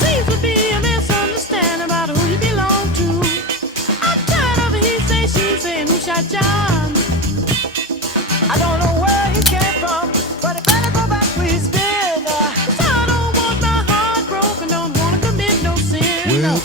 Seems to be a misunderstanding about who you belong to. I'm tired of he say, she say, and who shot John. I don't know where he came from, but he better go back where he's been. 'Cause I don't want my heart broken, don't wanna commit no sin. Well,